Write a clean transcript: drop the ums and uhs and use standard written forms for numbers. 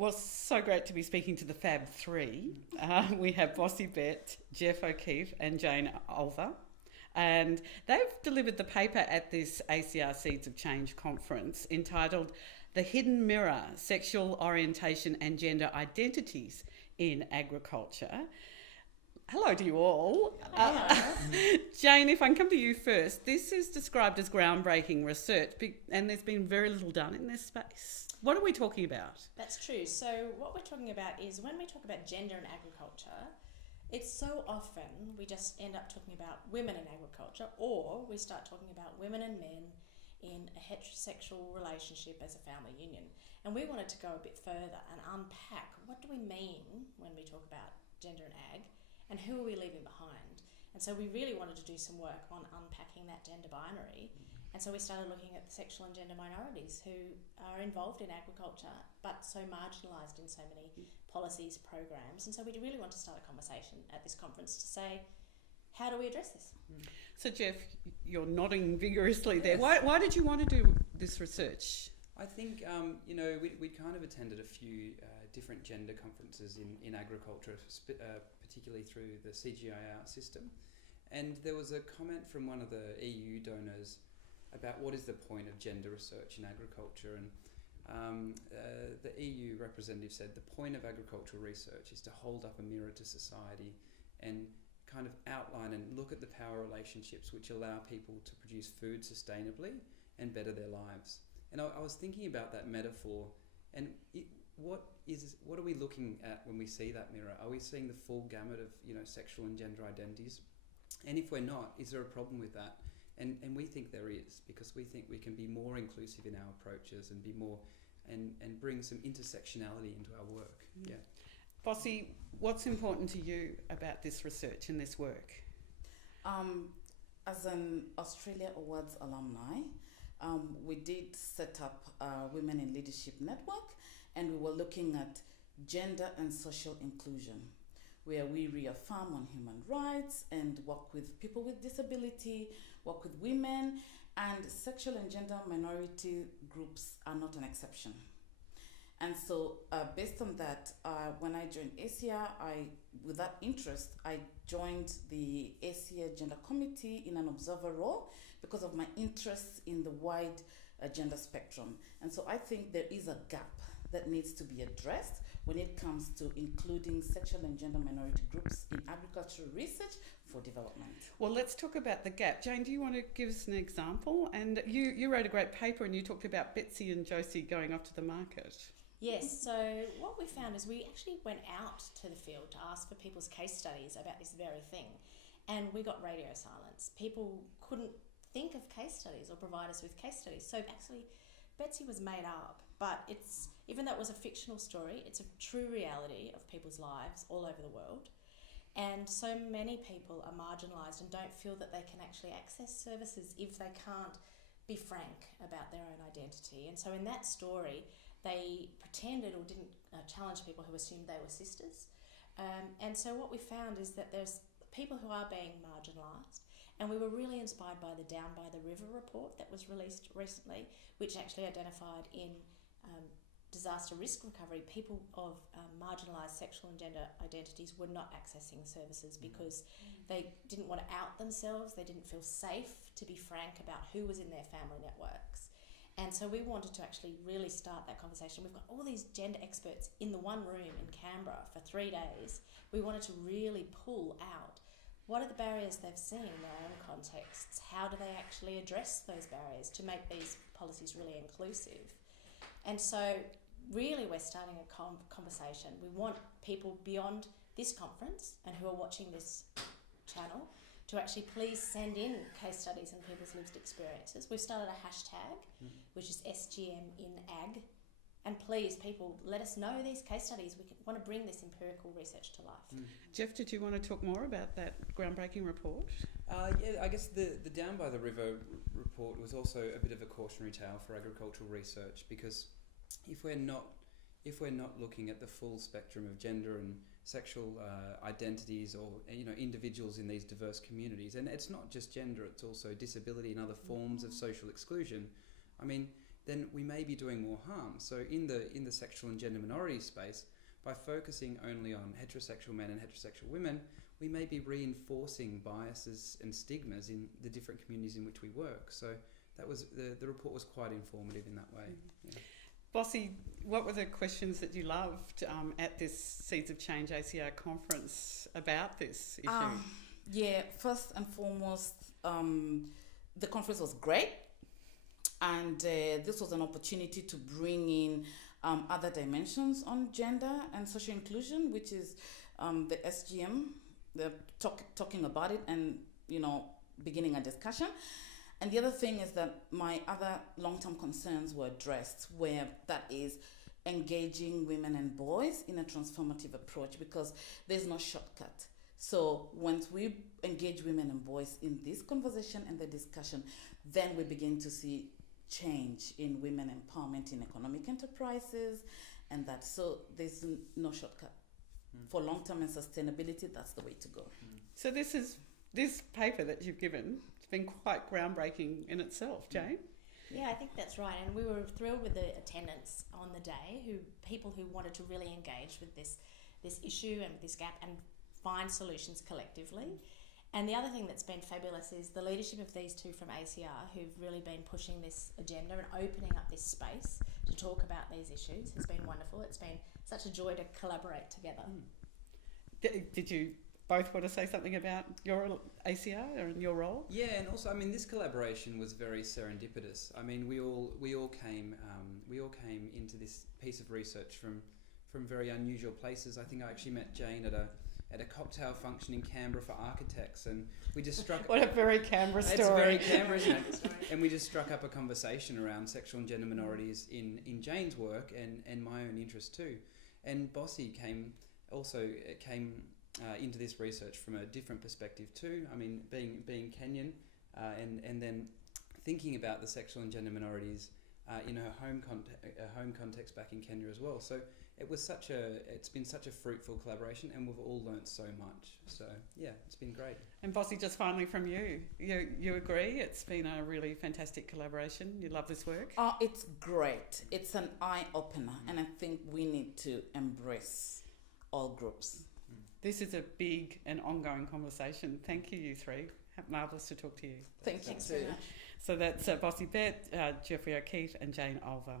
Well, so great to be speaking to the Fab Three. We have Bossy Bet, Jeff O'Keefe, and Jane Olver. And they've delivered the paper at this ACR Seeds of Change conference entitled The Hidden Mirror, Sexual Orientation and Gender Identities in Agriculture. Hello to you all. Jane, if I can come to you first, this is described as groundbreaking research and there's been very little done in this space. What are we talking about? That's true. So what we're talking about is when we talk about gender in agriculture, it's so often we just end up talking about women in agriculture, or we start talking about women and men in a heterosexual relationship as a family union. And we wanted to go a bit further and unpack what do we mean when we talk about gender in ag, and who are we leaving behind? And so we really wanted to do some work on unpacking that gender binary. And so we started looking at the sexual and gender minorities who are involved in agriculture but so marginalised in so many policies, programs. And so we really want to start a conversation at this conference to say, how do we address this? So Jeff, you're nodding vigorously there. Yes. Why did you want to do this research? I think, we kind of attended a few different gender conferences in agriculture, particularly through the CGIAR system. And there was a comment from one of the EU donors about what is the point of gender research in agriculture. And the EU representative said the point of agricultural research is to hold up a mirror to society and kind of outline and look at the power relationships which allow people to produce food sustainably and better their lives. And I was thinking about that metaphor, and what are we looking at when we see that mirror? Are we seeing the full gamut of sexual and gender identities? And if we're not, is there a problem with that? And we think there is, because we think we can be more inclusive in our approaches and be more and bring some intersectionality into our work. Yeah. Bossy, what's important to you about this research and this work? As an Australia Awards alumni, we did set up a Women in Leadership Network, and we were looking at gender and social inclusion, where we reaffirm on human rights and work with people with disability, work with women, and sexual and gender minority groups are not an exception. And so based on that, when I joined ACR, with that interest, I joined the ACR Gender Committee in an observer role because of my interest in the wide gender spectrum. And so I think there is a gap that needs to be addressed when it comes to including sexual and gender minority groups in agricultural research for development. Well, let's talk about the gap. Jane, do you want to give us an example? And you wrote a great paper and you talked about Betsy and Josie going off to the market. Yes, so what we found is we actually went out to the field to ask for people's case studies about this very thing, and we got radio silence. People couldn't think of case studies or provide us with case studies. So actually, Betsy was made up, but even though it was a fictional story, it's a true reality of people's lives all over the world. And so many people are marginalised and don't feel that they can actually access services if they can't be frank about their own identity. And so in that story, they pretended or didn't challenge people who assumed they were sisters. And so what we found is that there's people who are being marginalised, and we were really inspired by the Down by the River report that was released recently, which actually identified in disaster risk recovery, people of marginalised sexual and gender identities were not accessing services because they didn't want to out themselves, they didn't feel safe to be frank about who was in their family networks. And so we wanted to actually really start that conversation. We've got all these gender experts in the one room in Canberra for 3 days. We wanted to really pull out what are the barriers they've seen in their own contexts? How do they actually address those barriers to make these policies really inclusive? And so really we're starting a conversation. We want people beyond this conference and who are watching this channel to actually please send in case studies and people's lived experiences. We've started a hashtag, which is SGMinAg. And please, people, let us know these case studies. We want to bring this empirical research to life. Jeff, did you want to talk more about that groundbreaking report? Yeah, I guess the Down by the River report was also a bit of a cautionary tale for agricultural research, because if we're not looking at the full spectrum of gender and sexual identities, or individuals in these diverse communities, and it's not just gender, it's also disability and other forms of social exclusion. I mean, then we may be doing more harm. So in the sexual and gender minority space, by focusing only on heterosexual men and heterosexual women, we may be reinforcing biases and stigmas in the different communities in which we work. So that was the report was quite informative in that way. Yeah. Bossy, what were the questions that you loved at this Seeds of Change ACR conference about this issue? Yeah, first and foremost, the conference was great, and this was an opportunity to bring in other dimensions on gender and social inclusion, which is the SGM, talking about it and, beginning a discussion. And the other thing is that my other long-term concerns were addressed, where that is engaging women and boys in a transformative approach, because there's no shortcut. So once we engage women and boys in this conversation and the discussion, then we begin to see change in women empowerment in economic enterprises and that. So there's no shortcut. For long-term and sustainability, that's the way to go. So this paper that you've given, it's been quite groundbreaking in itself, Jane. Yeah, I think that's right, and we were thrilled with the attendance on the day. People who wanted to really engage with this issue and this gap and find solutions collectively. And the other thing that's been fabulous is the leadership of these two from ACR, who've really been pushing this agenda and opening up this space to talk about these issues, has been wonderful. It's been such a joy to collaborate together. Did you both want to say something about your ACR and your role? Yeah, and also, this collaboration was very serendipitous. We all came into this piece of research from very unusual places. I think I actually met Jane at a cocktail function in Canberra for architects, and we just struck. What a very Canberra story! It's very Canberra, isn't it? And we just struck up a conversation around sexual and gender minorities in Jane's work and my own interest too. And Bossy came into this research from a different perspective too. Being Kenyan and then thinking about the sexual and gender minorities in her home context back in Kenya as well. So it's been such a fruitful collaboration, and we've all learnt so much. So yeah, it's been great. And Bossy, just finally from you agree? It's been a really fantastic collaboration. You love this work? Oh, it's great. It's an eye opener, and I think we need to embrace all groups. This is a big and ongoing conversation. Thank you, you three. Marvellous to talk to you. Thank you Thanks too. very much. So that's Bossy Bett, Jeffrey O'Keefe and Jane Olver.